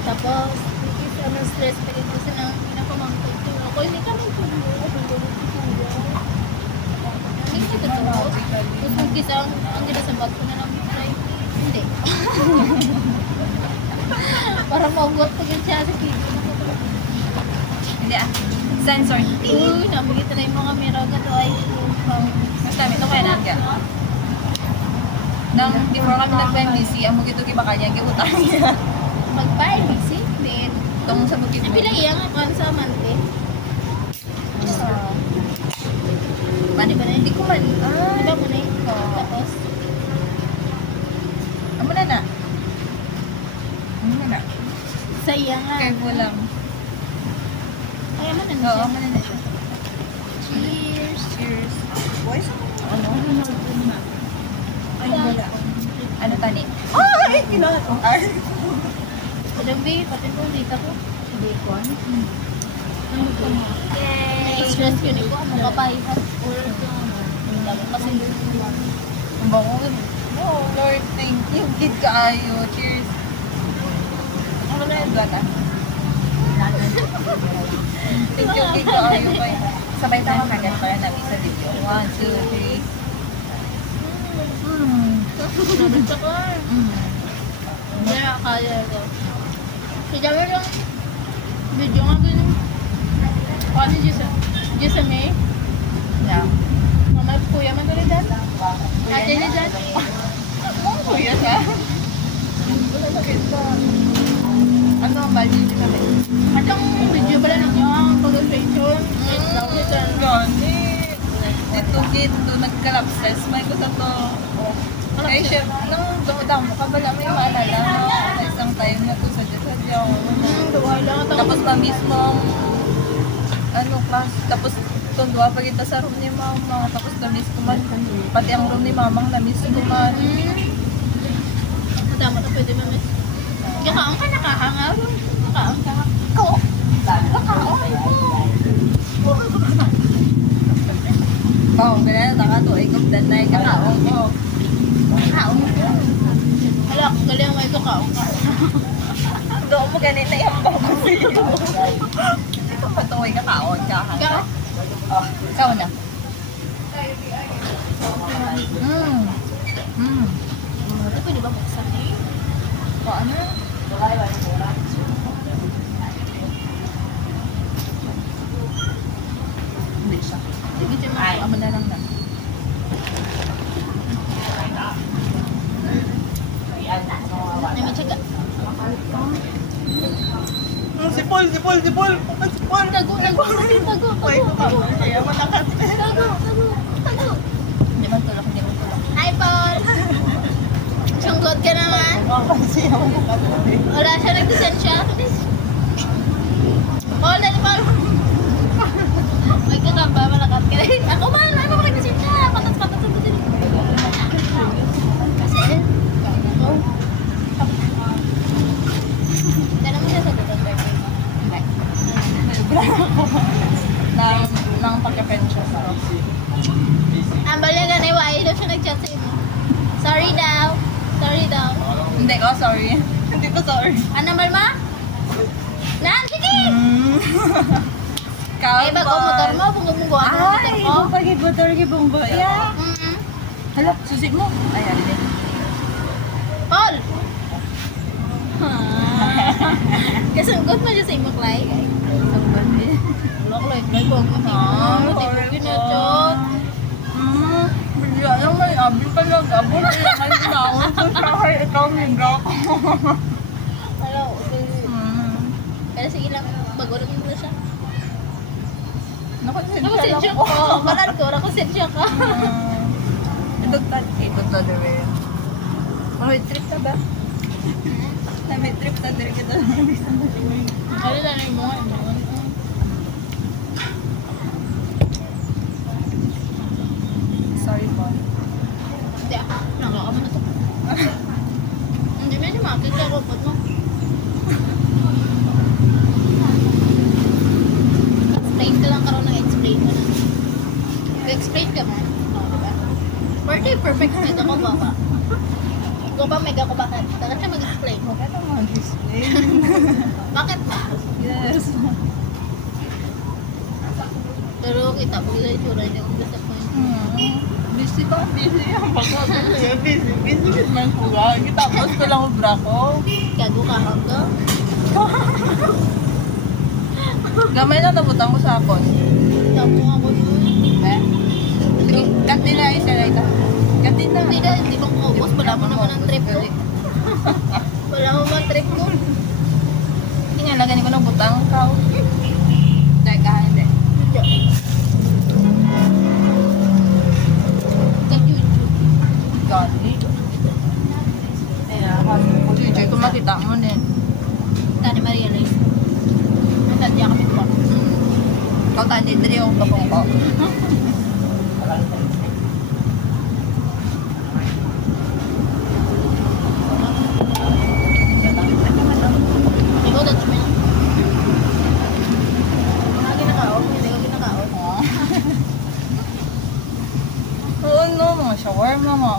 Tapos, ano, stress pa rin kasi na pinapamangkot ko. Ako, hindi kami puno. Hindi ko totoo. Tapos kung kisa, ang ginasabag ko na lang, ay, hindi. Para maugot pa rin siya sa kito. Hindi ah. Sensor. Uy, nabigit na yung mga mira ka to ay. Basta, ito kaya naga. Nang before kami nag-MBC, ang mugito kiba kanya, giutang niya. Magpa-MBC, din. Itong sa bukid mo. Napila iya nga kan sa mante. Mani ba na? Hindi ko man. Di ba mo na yun? Tapos, Amo na na. Amo na na. sa iya nga. Kaya po lang. Kaya man na Oo, siya. amo na na siya. Cheers. Cheers. Boys, ano? Ay, wala. Ano tani? Ay, kailangan ko. Ay. Sabi, pati po dito ko. Bacon. Yay! Stress yun ko. Ano ka pa iba? Kasi Ang bango. Oh, Lord, thank you. Kid kaayo. Cheers. Ano na yung gana? Thank you, kid kaayo. Sabay tayo kagat para namin sa video. 1, 2, 3. nabit ako. Hindi na kaya ko. Kaya lang video nga din. Paano Diyos sa May? Yeah. Mama, kuya man tuloy dyan? Ate na dyan? Ang kuya ka. Wala na kita. Ano ang value din namin? At ang video pala ninyo, ang pag-graduation. Gani. Dito, dito, nagkalapses. May ko sa to. Kaya siya, nung dumudang mo ka, bala may maalala na isang time na to sa Diyos. Tapos pa mismo, ano, class. Tapos, tundua pa kita sa room ni mama. Tapos, na-miss ko man. Pati ang room ni mamang na-miss ko man. Madama na pwede mamis. Kakaang ka nakahangaw. Kakaang ka. Ko. Pao, ganyan na to. Ikot dan na ikakaon ko. Kakaon ko. Hala, galing mo ito kaong ka. Doon mo ganito yung bago sa'yo. Ito pa to, ikakaon ka. Ka? Ikaw na. Ito pwede ba buksan eh? Paano? Hindi siya. Sige, Jim. Amo na lang na. Ay, matyaga. Si Paul! Tago. Tago. Hindi man tulak. Hi, Paul! Sunggot ka naman. Wala siya nag-descend siya. Paul, dali Paul! May kakamba, malakat ka rin. Ako man, ano ko nag-descend siya? Patas. Kasi, ako. Tanong mo siya sa Google Drive. Nang pagka-friend siya sa Ambal niya ganay, why daw siya nag-chat sa imo? Sorry daw. Hindi ko, sorry. Hindi ko sorry. Ano Malma? Nan, sige! Kau Eh, bago motor mo, bungo-bungo ang motor ko. motor ki bunggo. Yeah. Mm-mm. Hala, susig mo. Ay, ari. Paul! Kasunggot mo siya sa imo, Clay. Wala, Clay, wag mo. Tipo, ginachot. Bigla lang may abi pa lang. Abot, ilangan sinawon ko siya. Ay, ikaw, miga ko. Wala, kaya sige lang, bago mo na siya. Nakonsensya ko. Manan ko, nakonsensya ka. Ito to the way. May trip na ba? May trip na din kita. Ano na yung mga Sorry po. Hindi ako. Nakakama na to. Hindi medyo makikita ko po mo. Explain ka lang karoon ng explain mo na. Explain ka man. Diba? Birthday perfect. Ito ko ba? Ikaw ba mega ko bakit? Dapat siya mag-explain. Ito mo. mag-explain. Bakit ba? Yes. Pero kita mo nila yung tsura niya kung disappoint. Busy ba? Busy yan. Baka busy. Busy man ko lang. Tapos ko lang ubra ko. Gago ka hanggang. Gamay na nabutang ko sa apon. Tapo ako nun. Sige, kantin na yung saray ka. Kantin na. Hindi na, hindi bang kaubos? Wala mo naman ang trip ko. Wala mo man trip ko. Hindi nga, laganin ko ng butang ka. Dahil ka, hindi. Kag-YouTube. Gani. Joy, kung makita mo na yun. Tani ma-realize. Nandiyan kami pa. Ikaw tani, dali yung kapong ko. Ikaw, touch mo yan. Mga ginakaon, hindi ko ginakaon. Oo, no, mga shawarma, mga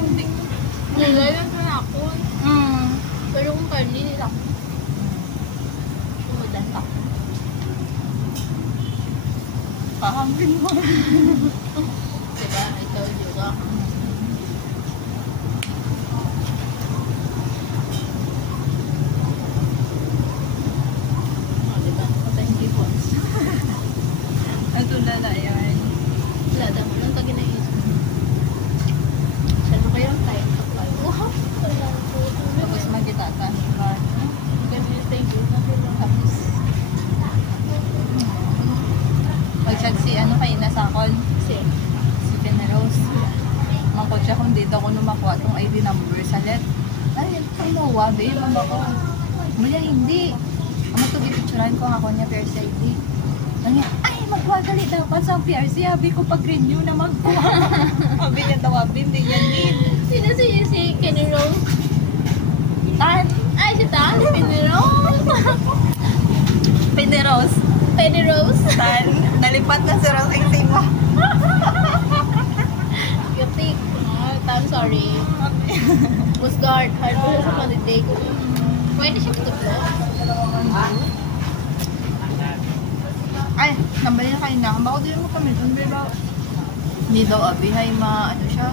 hindi. Nilayan ko na ako. Pero kung karni nila. Umudan ka. Kahambing mo. Diba? Ikaw juga. Diba? Patay hindi po. Ito na na yan. Wala daw mo lang tagi na isip. Saan mo kayong time? Wow! Wala po. Tapos magkita ka. Ganun thank you. Tapos, Magsag si ano kayo nasakol. kasi, Si Penrose. Mangkot siya kung dito ako numakuha itong ID number sa let. Ay, kumuha, babe. Mama ko. Mula hindi. Amo to gipicturean ko ako niya PRC ID. Ano ay, magkuha gali dapat sa PRC. Sabi ko pag-renew na magkuha. Sabi niya daw, abi, hindi yan din. sino si Kenny Rose? Tan, Ay, si Tan! Penny Rose! Penrose. Penny Rose! Tan, nalipat na si Rosing Singwa. Yutik. I'm sorry. Coast Guard. Hard po siya sa panitig. Pwede siya magtuglo. Ay, nambali na kayo na. Bako din mo kami doon, babe. Hindi daw, abi, hay ano siya,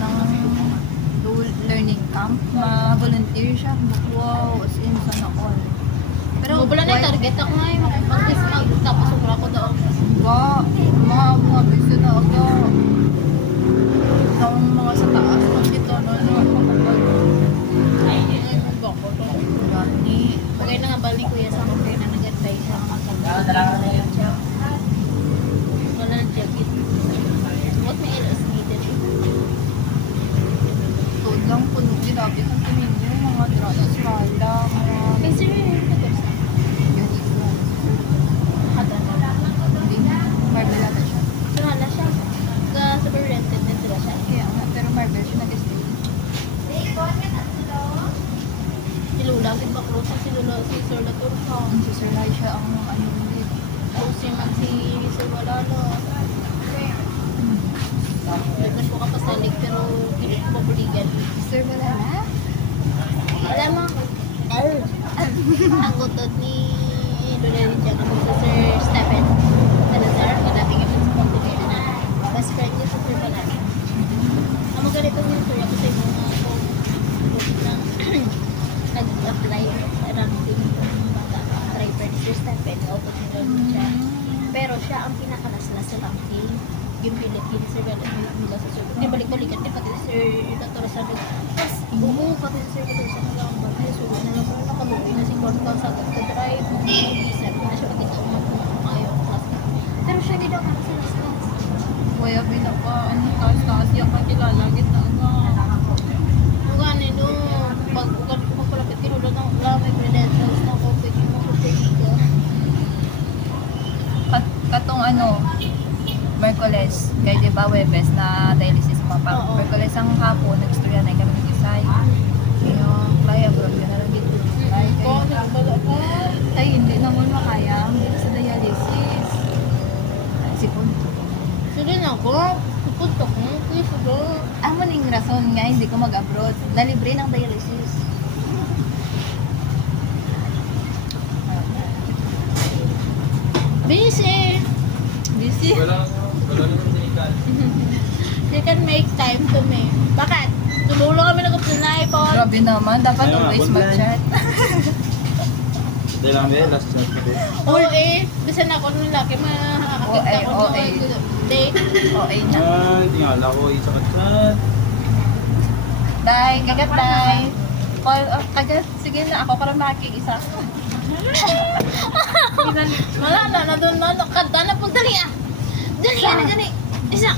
ng learning camp, ma-volunteer siya. Wow, as in, sana all. Pero wala na yung target ako nga yung mag-discount. Tapos sobra ko daw. Ba, mga beso na ako. Sa mga sa taas, pag dito, no, Ay, bako to. Gani. Bagay na nga bali kuya sa mga na nag-advise sa mga kapatid. Wala na jacket. What may else needed? Tuod lang puno, ginabit ang tuminyo, mga dradas, rala, mga Kasi ito sa unicorn. hata na. Hindi, Marbella na siya. Wala siya. Super rented na sila siya. Kaya nga, pero Marbella siya nag-stay. Si Lula, si Bakro, si Lula, si Sir Laturca. Ang siserlay siya ang ano ulit. Si Sir Walalo. Nagnan ko kapasalig pero hindi ko pabuligan. Sir Malala? Alam mo, ang gutot ni Lula ni Jack ako sa Sir Stephen Salazar, na dating ibig sa pagbuligan na best friend niya sa Sir Walalo. Ang ganito niya Sir, ako sa mga nag-apply sa ranking ng bata driver ni Sir Stephen, autos ni Lula siya. Pero siya ang pinakalaslas sa ranking. Yung pilit yun Sir Walalo nila sa Sir. Hindi balik-balikan din pati si Sir Dr. Sado. Tapos, pati si Sir Dr. Sado lang ba? Kaya sulit na lang. Pero nakabuhi na si Kwarta sa agad-drive. Isa, na siya makita ayaw. Pero siya hindi daw nakasilas. Kuya, pinapa, ano, taas-taas yung kakilala kita nga. Yung gani no, pag magpalapit kinulo na wala may credentials na ako, pwede mo ko pwede ka. Katong ano, Merkules, kaya di ba Webes na dialysis mo pa. Oo. Merkules ang hapon, nagstorya na kami ng isay. Kaya, kaya bro, yun na lang dito. Ay, Ko, nagbala ka. ay, hindi naman makaya. Hindi sa dialysis. Ay, sipon. Sige na ako. Pupunta ko. Kaya sige. Amo ning rason nga hindi ko mag-abroad. Nalibre ng dialysis. Wala naman sinikan. She can make time to me. Bakit? Tumulong kami nag-upnay, Paul. Grabe naman, dapat Ayun, always online. mag-chat. Dahil lang ba last chat ko din. All eh. Bisan ako nung laki, makakakita ko OA. date. OA na. Hindi nga lang ako isa ka chat. Day, kagat day. Paul, kagat, sige na, ako ka rin makikisa. Wala na doon na. Kanta na po, dali ah. Dali, ano dali. Isa.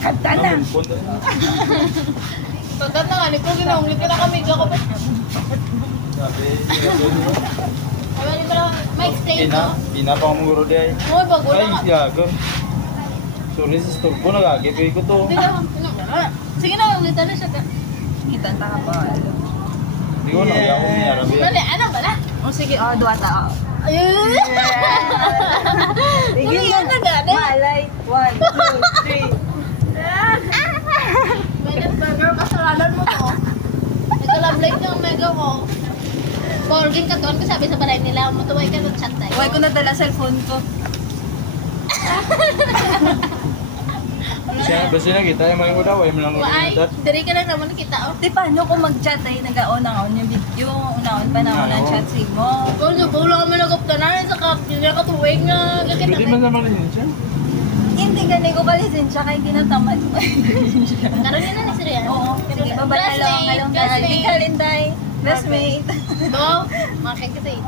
Kanta na. Punta na. Pagkat na nga, ko ginahuli ka na kami. Ako pa. Sabi, Ay, wala ba Mike, stay ko. pinapangmuro di ay. Uy, bago Ay, na. yago. Sorry sa store ko, nagagipay ko to. Hindi na. Sige na, ulitan na siya. Kita ta ka pa. Hindi ko na, ako may arabi. Dali, ano ba na? O sige, duwata. Ayun. Sige, na gani. Malay. 1, 2, 3. Megan Burger, kasalanan mo to. Nagka-love-like ng mega ko. Polgin ka doon, sabi sa balay nila, matuway ka ng chat tayo. Huwag ko nadala cellphone ko. Basta na kita, yung mga ko daw, ay malang Ay, ulit. dari ka lang naman kita, oh. Di paano kung mag-chat ay nag-aon-aon yung video, unaon pa naman ang chat si mo. Bulo kami nag-upta na, sa yun yung katuwig na gaganda. Pwede man naman rin siya. Hindi gani ko kalisin siya kay ginatamad ko. Karoon yun na ni Sirian. Oo, sige, babalalo, kalong dahil. Di kalinday, classmate. Go, makakit kasi.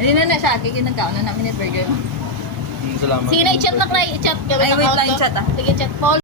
Alin na siya, kikinagkaon na namin ni Burger. Salamat. Sige na, i-chat na, Cry. I-chat. Ay, wait lang, i-chat, ah. Sige, chat. Paul.